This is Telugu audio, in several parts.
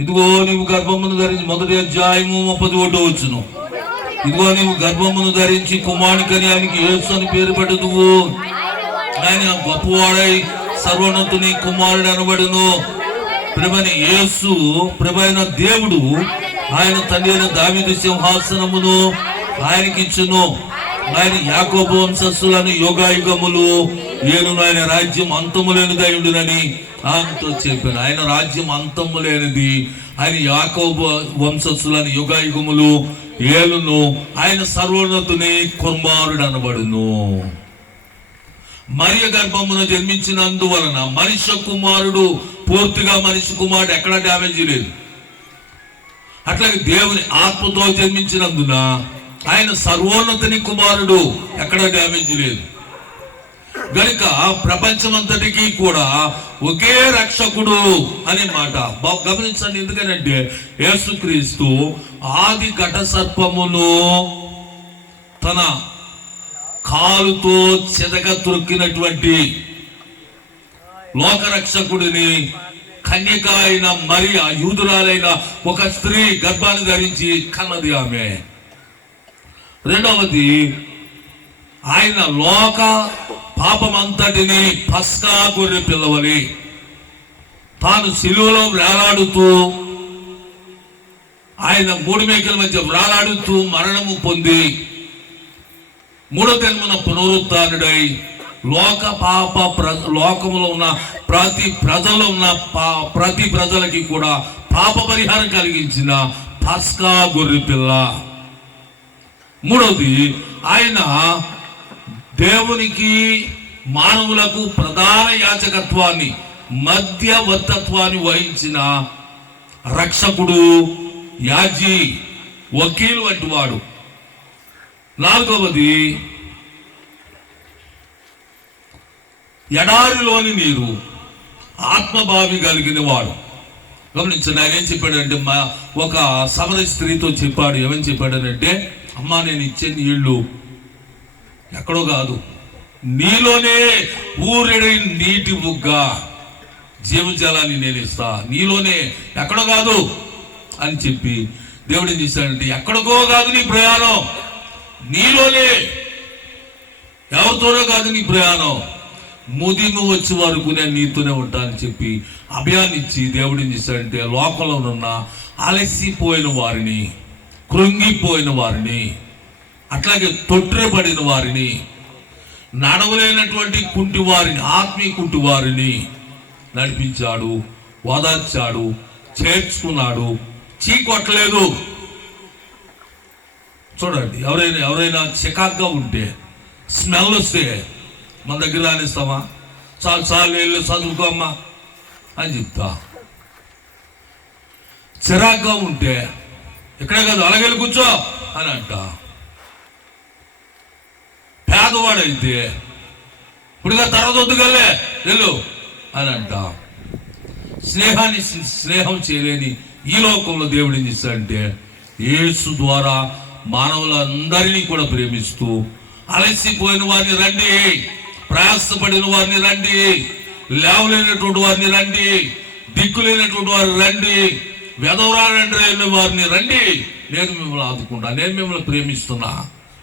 ఇదిగో నీవు గర్భమును ధరించి, మొదటి అధ్యాయము 31 ఇదిగో నీవు గర్భమును ధరించి కుమారునికని ఆయనకి యేసు అని పేరు పెట్టుదువు. ఆయన గొప్పవాడై సర్వోన్నతుని కుమారుడు అనబడును. ప్రభువైన యేసు, ప్రభువైన దేవుడు ఆయన తండ్రి అయిన దావీదు సింహాసనమును ఆయనకి ఇచ్చును. ఆయన యాకోబు వంశస్థులను యుగాయుగములు ఏలును. ఆయన రాజ్యం అంతము లేనిదై ఉండునని ఆయనతో చెప్పాను. ఆయన రాజ్యం అంతము లేనిది. ఆయన యాకోబు వంశస్థులను యుగాయుగములు ఏలును. ఆయన సర్వోన్నతుని కుమారుడు అనబడును. మరియ గర్భమున జన్మించినందువలన మనిషి కుమారుడు పూర్తిగా మనిషి కుమారుడు ఎక్కడ డ్యామేజ్ లేదు. అట్లాగే దేవుని ఆత్మతో జన్మించినందున ఆయన సర్వోన్నతుని కుమారుడు, ఎక్కడ డ్యామేజ్ లేదు. గనుక ప్రపంచమంతటికి కూడా ఒకే రక్షకుడు అనే మాట గమనించండి. ఎందుకనంటే యేసుక్రీస్తు ఆది ఘట సర్పమును తన కాలుతో చెదగ త్రొక్కినటువంటి లోకరక్షకుడిని కన్యక అయిన మరియ, యూదురాలైన ఒక స్త్రీ గర్భాన్ని ధరించి కన్నది ఆమె. రెండవది, ఆయన లోక పాపమంతటిని పస్కా గొర్రె పిల్లవలి తాను శిలువలో వేలాడుతూ, ఆయన మూడు మేకల మధ్య వేలాడుతూ మరణము పొంది మూడో దినమున పునరుత్థానుడై లోకములో ఉన్న ప్రతి ప్రజలకి కూడా పాప పరిహారం కలిగించిన పస్కా గొర్రె పిల్ల. మూడవది, ఆయన దేవునికి మానవులకు ప్రధాన యాజకత్వాన్ని, మధ్యవర్తత్వాన్ని వహించిన రక్షకుడు, యాజీ, వకీలు వంటి వాడు. నాలుగవది, ఎడారిలోని నీరు ఆత్మభావి కలిగిన వాడు. గమనించండి, ఆయన ఏం చెప్పాడంటే, ఒక సమర స్త్రీతో చెప్పాడు. ఏమని చెప్పాడనంటే, అమ్మా నేను ఇచ్చే నీళ్లు ఎక్కడో కాదు, నీలోనే ఊరెడి నీటి బుగ్గ జీవజలాన్ని నేను ఇస్తా, నీలోనే, ఎక్కడో కాదు అని చెప్పి దేవుడు ఏం చేశాడంటే, ఎక్కడికో కాదు నీ ప్రయాణం, నీలోనే, ఎవరితోనో కాదు నీ ప్రయాణం, ముదిము వచ్చే వరకు నేను నీతోనే ఉంటానని చెప్పి అభయాన్ని ఇచ్చి దేవుడు ఏం చేశాడంటే, లోకంలో ఉన్న అలసిపోయిన వారిని, కృంగిపోయిన వారిని, అట్లాగే తొట్రెపడిన వారిని, నడవలేనటువంటి కుంటి వారిని, ఆత్మీయ కుంటి వారిని నడిపించాడు, ఓదార్చాడు, చేర్చుకున్నాడు, చీకొట్టలేదు. చూడండి, ఎవరైనా చికాగ్గా ఉంటే, స్మెల్ వస్తే మన దగ్గర రానిస్తామా? చాలు వెళ్ళు చదువుకోమ్మా అని చెప్తా. చిరాగ్గా ఉంటే ఇక్కడే కాదు అలాగెళ్ళి కూర్చో అని అంట. పేదవాడైతే ఇప్పుడుగా తర్వాత వద్దుగలే వెళ్ళు అని అంట. స్నేహం చేయలేని ఈ లోకంలో దేవుడు ఏం చేస్తాడంటే, యేసు ద్వారా మానవులందరినీ కూడా ప్రేమిస్తూ, అలసిపోయిన వారిని రండి, ప్రయాసపడిన వారిని రండి, లేవలేనటువంటి వారిని రండి, దిక్కులేనటువంటి వారిని రండి, వెదవరాలంటే వారిని రండి, నేను మిమ్మల్ని ఆదుకుంటా, నేను మిమ్మల్ని ప్రేమిస్తున్నా.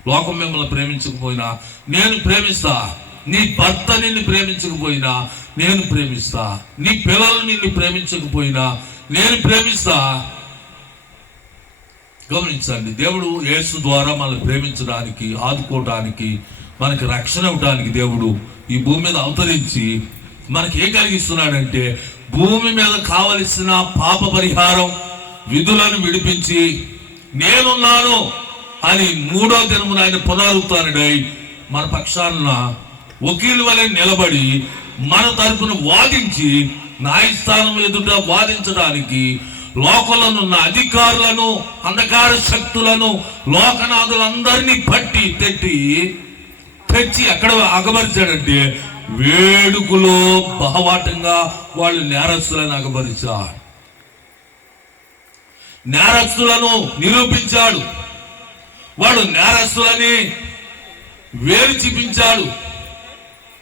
లోకం మిమ్మల్ని ప్రేమించకపోయినా నేను ప్రేమిస్తా. నీ భర్త నిన్ను ప్రేమించకపోయినా నేను ప్రేమిస్తా. నీ పిల్లలు నిన్ను ప్రేమించకపోయినా నేను ప్రేమిస్తా. గమనించండి, దేవుడు యేసు ద్వారా మనల్ని ప్రేమించడానికి, ఆదుకోవడానికి, మనకి రక్షణ ఇవ్వడానికి దేవుడు ఈ భూమి మీద అవతరించి మనకి ఏం కలిగిస్తున్నాడంటే, భూమి మీద కావలసిన పాప పరిహారం, విధులను విడిపించి నేనున్నాను అని మూడో దినమున ఆయన పునరుత్థానుడై మన పక్షాన వకీలు వలె నిలబడి మన తరపున వాదించి న్యాయస్థానం ఎదుట వాదించడానికి లోకంలో ఉన్న అధికారులను, అంధకార శక్తులను, లోకనాథులందరినీ పట్టి తెచ్చి ఎక్కడ అగబరిచాడంటే, వేడుకలో బహవాటంగా వాళ్ళు నేరస్తులను అగబరిచాడు, నేరస్తులను నిరూపించాడు, వాడు నేరస్తులని వేరు చూపించాడు,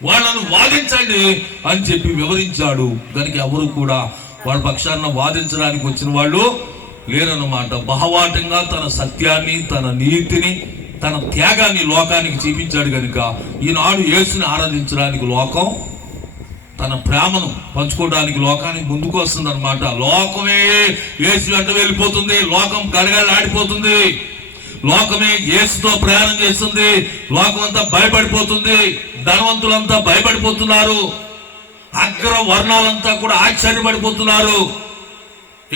వాళ్ళను వాదించండి అని చెప్పి వివరించాడు. దానికి ఎవరు కూడా వాళ్ళ పక్షాన వాదించడానికి వచ్చిన వాళ్ళు లేరన్నమాట. బహవాటంగా తన సత్యాన్ని, తన నీతిని, తన త్యాగాన్ని లోకానికి చూపించాడు కనుక ఈనాడు యేసుని ఆరాధించడానికి లోకం తన ప్రేమను పంచుకోవడానికి లోకానికి ముందుకు వస్తుంది అనమాట. లోకమే యేసు వెంట వెళ్ళిపోతుంది, లోకం గడగడలాడిపోతుంది, లోకమే యేసుతో ప్రయాణం చేస్తుంది, లోకం అంతా భయపడిపోతుంది, ధనవంతులంతా భయపడిపోతున్నారు, అగ్ర వర్ణాలంతా కూడా ఆశ్చర్యపడిపోతున్నారు.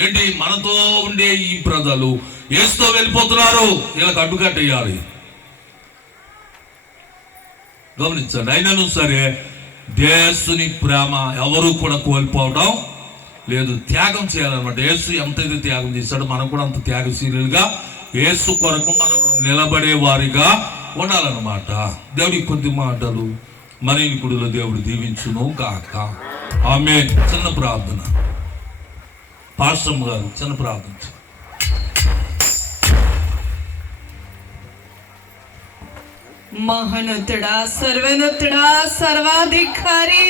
ఏంటి మనతో ఉండే ఈ ప్రజలు యేసుతో వెళ్ళిపోతున్నారు, వీళ్ళకి అడ్డుకట్టేయాలి. గమనించండి. అయినను సరే యేసుని ప్రేమ ఎవరు కూడా కోల్పోవడం లేదు, త్యాగం చేయాలన్నమాట. యేసు ఎంతైతే త్యాగం చేశాడో మనం కూడా అంత త్యాగశీలుగా యేసు కొరకు మనం నిలబడే వారిగా ఉండాలన్నమాట. దేవుడి కొద్ది మాటలు మన ఇనుకుడిలో దేవుడు దీవించును గాక. ఆమేన్. చిన్న ప్రార్థన. పాస్టర్ గారు చిన్న ప్రార్థన. మహోన్నతుడా, సర్వోన్నతుడా, సర్వాధికారి